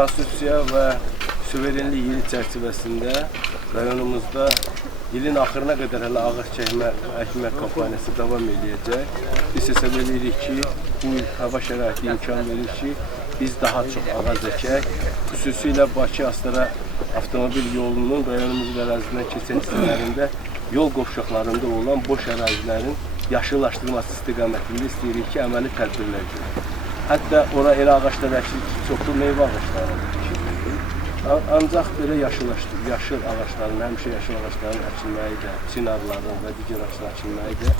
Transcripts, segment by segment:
Konstitusiya və suverenlik ili çərçivəsində rayonumuzda ilin axırına qədər hələ ağac əkmə kampaniyası davam edəcək. Biz hesab edirik ki, bu hava şəraiti imkan verir ki, biz daha çox ağac əkək. Xüsusilə Bakı-Astara avtomobil yolunun rayonumuzun ərazindən keçən hissələrində yol qovşaqlarında olan boş ərazilərin yaşıllaşdırılması istiqamətində istəyirik ki, əməli tədbirlər görək. Hətta ora elə ağaçlar əkilir ki, çoxlu meyvə ağaçları əkilir. Ancaq belə yaşıl ağaçların, həmişə yaşıl ağaçların əkilməyi də, çinarların və digər ağaçların əkilməyi də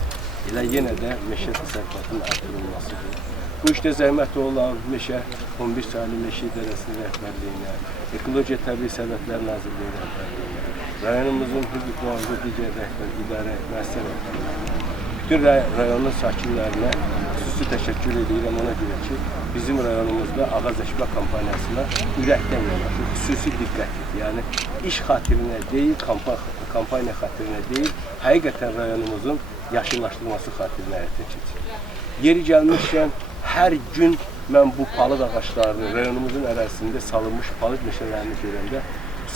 elə yenə də meşə təsərrüfatının artırılmasıdır. Bu işdə zəhməti olan meşə 11 saylı meşə idarəsinin rəhbərliyinə, Ekologiya Təbii Sərvətlər Nazirliyi rəhbərliyinə, rayonumuzun hüquq mühafizə digər idarə müəssisə rəhbərliyinə, bütün rayonun sakinlərinə xüsusi təşəkkür edirəm ona görə ki, bizim rayonumuzda ağac əkmə kampaniyasına ürəkdən yanaşır, xüsusi diqqətlidir. Yəni, iş xatirinə deyil, kampaniya xatirinə deyil, həqiqətən rayonumuzun yaşıllaşdırılması xatirinə həyata keçir. Yeri gəlmişkən, hər gün mən bu palıd ağaçlarını, rayonumuzun ərazisində salınmış palıd meşələrini görəndə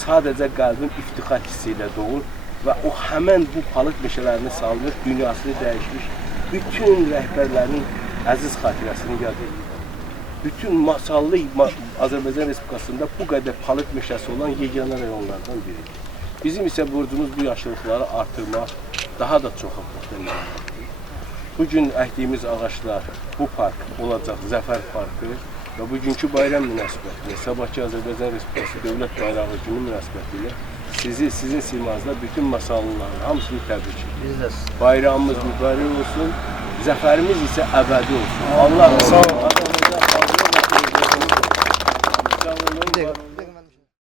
sadəcə qəlbim iftixar hissi ilə doğur və o həmən bu palıd meşələrini salınır, dünyasını dəyişmiş bütün rəhbərlərin əziz xatirəsini yad edir. Bütün masallı Azərbaycan Respublikasında bu qədər palıd meşəsi olan yeganə rayonlardan biridir. Bizim isə borcumuz bu yaşıllıqları artırmaq, daha da çoxa potensialdır. Bugün əkdiyimiz ağaçlar, bu park olacaq Zəfər Parkı və bugünkü bayram münasibətilə, sabahki Azərbaycan Respublikası Dövlət Bayrağı günü münasibətilə sizin simanızda bütün masallıların hamısını təbrik edir. Bayramımız mübarək olsun, zəfərimiz isə əbədi olsun. Allah sağ olun.